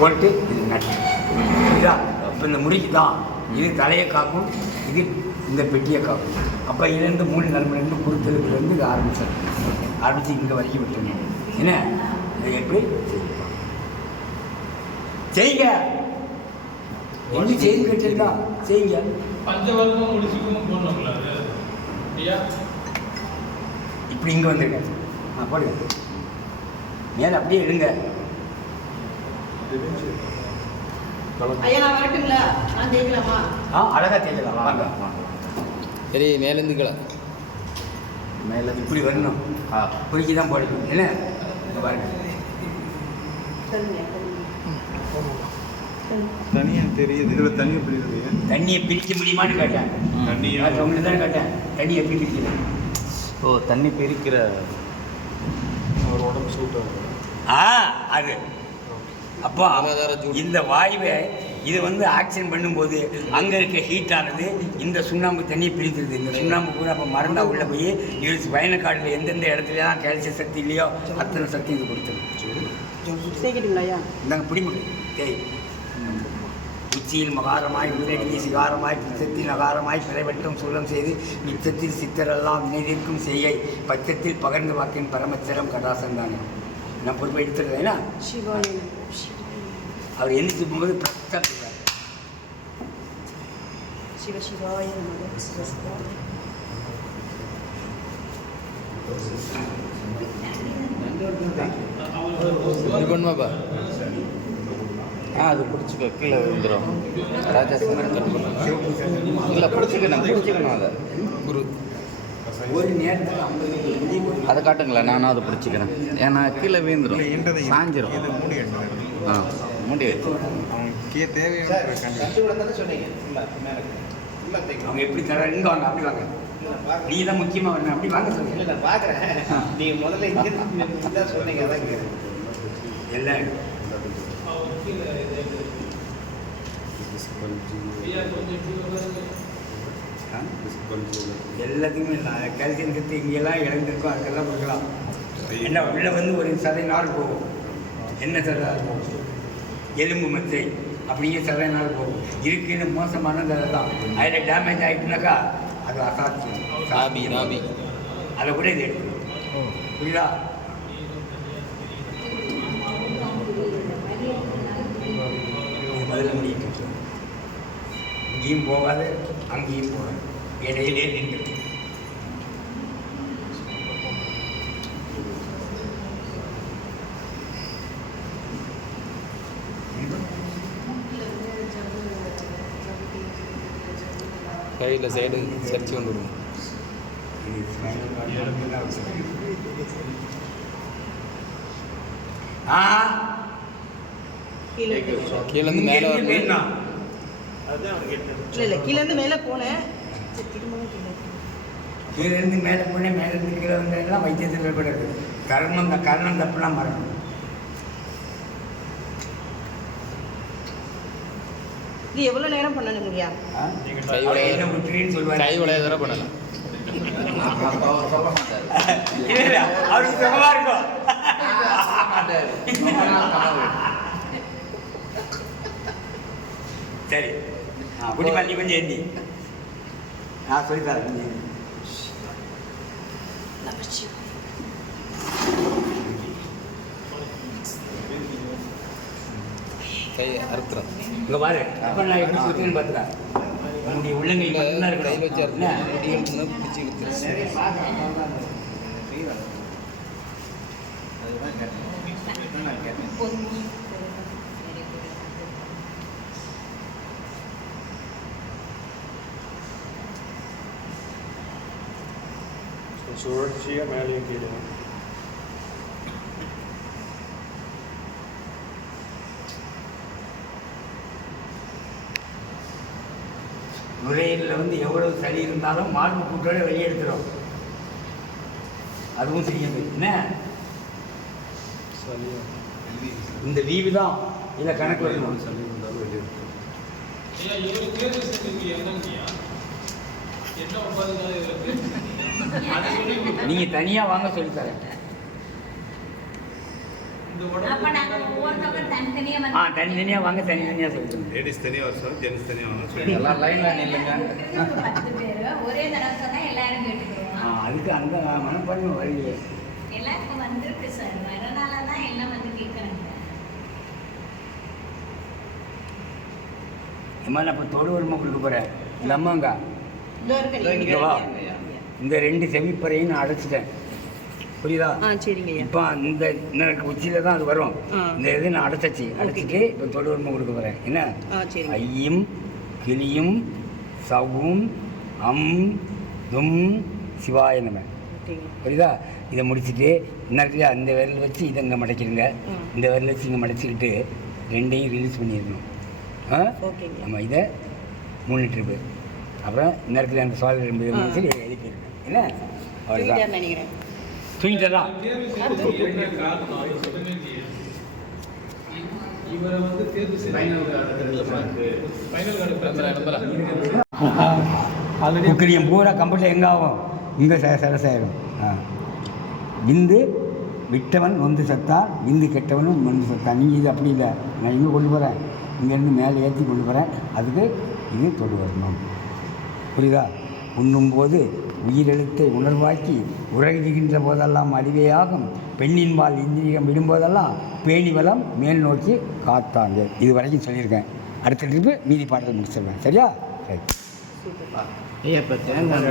போட்டு இது நட்டு. இதா இப்போ இந்த முடிக்கு தான். இது தலையை காக்கும் இது இந்த பெட்டியை காக்கும். அப்போ இதுலேருந்து மூணு ரெண்டு குறுத்தலுக்குலேருந்து இது ஆரம்பிச்சது ஆரம்பித்து இங்கே வரைக்கும் விட்டுணும் என்ன? இது எப்படி? செய்யுங்க. என்ன செய்து கட்டிருக்கா செய்யுங்க. பஞ்சவர்க்கம் அது. ஐயா? இப்படி இங்கே வந்துருங்க. ஆ போடுங்க. மேலே அப்படியே எடுங்க அழகாக தேய்க்கலாம்? வாங்க. சரி மேலேருந்து கீழே. மேலே இப்படி வரணும். ஆ குறுக்கி தான் போடணும். என்ன? இங்க பாருங்க. சரிங்க தனியா தெரியுது. இதுல தனியா புரியுது தண்ணியை பிரிக்க முடியுமான்னு கேட்டேன். தண்ணியா? உங்களுக்கு தான் கேட்டேன். தண்ணி எப்படி பிரிக்கிறது? ஓ தண்ணி பிரிக்கிற அவர் உடம்பு சூட் ஆ அது. அப்போ. இந்த வாயுவை இது வந்து ஆக்ஷன் பண்ணும்போது அங்கே இருக்க ஹீட் ஆனது இந்த சுண்ணாம்பு தண்ணியை பிரித்துருது இந்த சுண்ணாம்பு கூட அப்போ மறந்தா உள்ளே போய் இது பயணக்காட்டில் எந்தெந்த இடத்துலலாம் கால்சியம் சக்தி இல்லையோ அத்தனை சக்தி இது ஐயா இந்தாங்க பிடிமுடி. தேய் உச்சியில் மகாரமாய் உள்ளடியை சிகாரமாய் பிச்சத்தில் நகாரமாய் பிறவட்டும் சூலம் செய்து மிச்சத்தில் சித்தரெல்லாம் நினைவிற்கும் செய்யை பச்சத்தில் பகர்ந்து வாக்கின் பரமச்சரம் கதாசந்தானே. நான் பொறுப்பை எடுத்துடுறேன் ஏன்னா அவர் எந்திரிச்சு போகும்போது பிரச்சா சொல்றாரு. சிவ சிவாய நமக சிவ இது பண்ணுவாப்பா ஆ அது பிடிச்சிக்கோ கீழே விழுந்துடும் ராஜா பண்ண இல்லை பிடிச்சிக்கணும் பிடிச்சிக்கணும் அதை. குரு. அதை காட்டுங்களேன் நானும் அதை பிடிச்சிக்கிறேன். ஏன்னா கீழே என்றதை சாஞ்சிரும். இது மூடி எண்ணம் ஆ முடி வச்சு. அவனுக்கு தேவையான அவங்க எப்படி தர இங்க வாங்க அப்படி வாங்க. நீ தான் முக்கியமாக வரணும் அப்படி வாங்க சொல்லுங்க. நீங்க முதல்ல இங்க சொன்னீங்க அதான். எல்லாம் கொஞ்சம் எல்லாத்துக்குமே கால்சியம் சத்து இங்கெல்லாம் இழந்திருக்கோம் அதுக்கெல்லாம் கொடுக்கலாம். என்ன உள்ளே வந்து ஒரு சதை நாள் போகும். என்ன சதை நாள் போகும்? எலும்பு மத்தை. அப்படியே சதை நாள் போகும். இருக்குன்னு மோசமானது அதெல்லாம் அதில் டேமேஜ் ஆகிட்டுனாக்கா அது அசாத்தியம். நாபி நாபி. அதை கூட இது எடுக்கும் புரியுதா? முதல்ல முடியும் இங்கேயும் போகாது அங்கேயும் போகாது. இடையிலே நின்று. கையில் சைடு சரிச்சு. ஆ? கீழே மேலே வரணும். இல்லை இல்லை கீழேருந்து மேலே போனேன். சரி, திரும்பவும் கீழே கீழே இருந்து மேலே போனேன் மேலே இருந்து கீழே வந்ததெல்லாம் வைத்தியத்தில் கூட இருக்குது கர்மம் தான் கர்ணம் தப்புலாம் மரணம் இது எவ்வளோ நேரம் பண்ணணும் ஐயா? கை உடைய- தர பண்ணலாம் அவருக்கு சுகமா இருக்கும் சரி. குடிமா நீ கொஞ்சம் ஏந்தி நான் சொல்லித்தரேன் கொஞ்சம் ஏந்தி. கை அறுத்துறோம் இங்க பாரு அப்ப நான் எப்படி சுத்துன்னு பார்த்துக்கா உன்னுடைய உள்ளங்கை மட்டும்தான் கையில் வச்சு இருக்கணும் என்ன? அறுத்து முடி இழுத்துனா பிடிச்சி இழுத்து அதுதான் கேட்டேன். அதுதான் நான் கேட்டேன். சுழற்சியாக மேலேயும் கீழே நுரையீரலில் வந்து எவ்வளவு சளி இருந்தாலும் மார்பு கூட்டோட வெளியே எடுத்துரும். அதுவும் செய்யுது. என்ன? இந்த வீவு தான். இதில் கணக்கு வரணும் சளி இருந்தாலும் வெளியே ஐயா இவர் தேர்வு செஞ்சதுக்கு என்னங்கய்யா என்ன உட்காந்துக்காக சொல்லி வாங்க நாங்க தனித்தனியா ஆ தனித்தனியாக வாங்க தனித்தனியாக சொல்லுங்கள் லேடிஸ் தனியாக வர சொல்லுங்க ஜென்ஸ் தனியாக வர சொல்லுங்க எல்லாம் லைனில் நில்லுங்க. ஒரே தடவை சொன்னா எல்லாரும் ஆ கேட்டுக்குவோம் அதுக்கு அந்த மனப்பான்மை வரலையே எல்லாம் இப்போ வந்துருக்கு சார் வரனால தான் எல்லாம் வந்து கேட்குறாங்க அம்மா நான் இப்போ தொடு வருமா கொடுக்க போகிறேன் நீங்க இங்க வா. இந்த ரெண்டு செவிப்பறையும் நான் அடைச்சிட்டேன். புரியுதா? சரிங்க இப்போ இந்த எனக்கு உச்சியில் தான் அது வரும். இந்த இது நான் அடைச்சாச்சு. அடைச்சிட்டு இப்போ தொடு கொடுக்க போகிறேன் என்ன? ஐயும் கிளியும் சவும் அம் தும் சிவாய நம. ஓகேங்க. புரியுதா? இதை முடிச்சுட்டு இன்னத்துல அந்த விரல் வச்சு இதை இங்கே மடக்கிடுங்க. இந்த விரல் வச்சு இங்கே மடச்சிக்கிட்டு ரெண்டையும் ரிலீஸ் பண்ணிடணும். ஆ? ஓகேங்க. நம்ம இதை மூணு ட்ரிப்பு அப்புறம் நேரத்தில் அந்த சோழ ரெண்டு ஆ. என்ன? அவ்வளோதான் நினைக்கிறேன். இவரை வந்து தேர்வு பூரா கம்ப்யூட்டர் எங்கே ஆகும் இங்கே சரசாயிரும் ஆ. விந்து விட்டவன் நொந்து செத்தான் விந்து கெட்டவனும் நொந்து செத்தான். நீங்கள் இது அப்படி இல்லை. நான் இங்கே கொண்டு போகிறேன் இங்கேருந்து மேலே ஏற்றி கொண்டு போகிறேன் அதுக்கு இது தொடு வரணும். புரியுதா? உண்ணும்போது உயிரெழுத்தை உணர்வாக்கி உறங்குகின்ற போதெல்லாம் அறிவையாகும் பெண்ணின் பால் இந்திரியம் விடும்போதெல்லாம் பேணி வளம் மேல் நோக்கி காத்தாங்க. இது வரைக்கும் சொல்லியிருக்கேன். அடுத்த ட்ரிப்பு மீதி பாடல் முடிச்சிருவேன் சரியா? சரி. ஐயா இப்போ தேங்காய்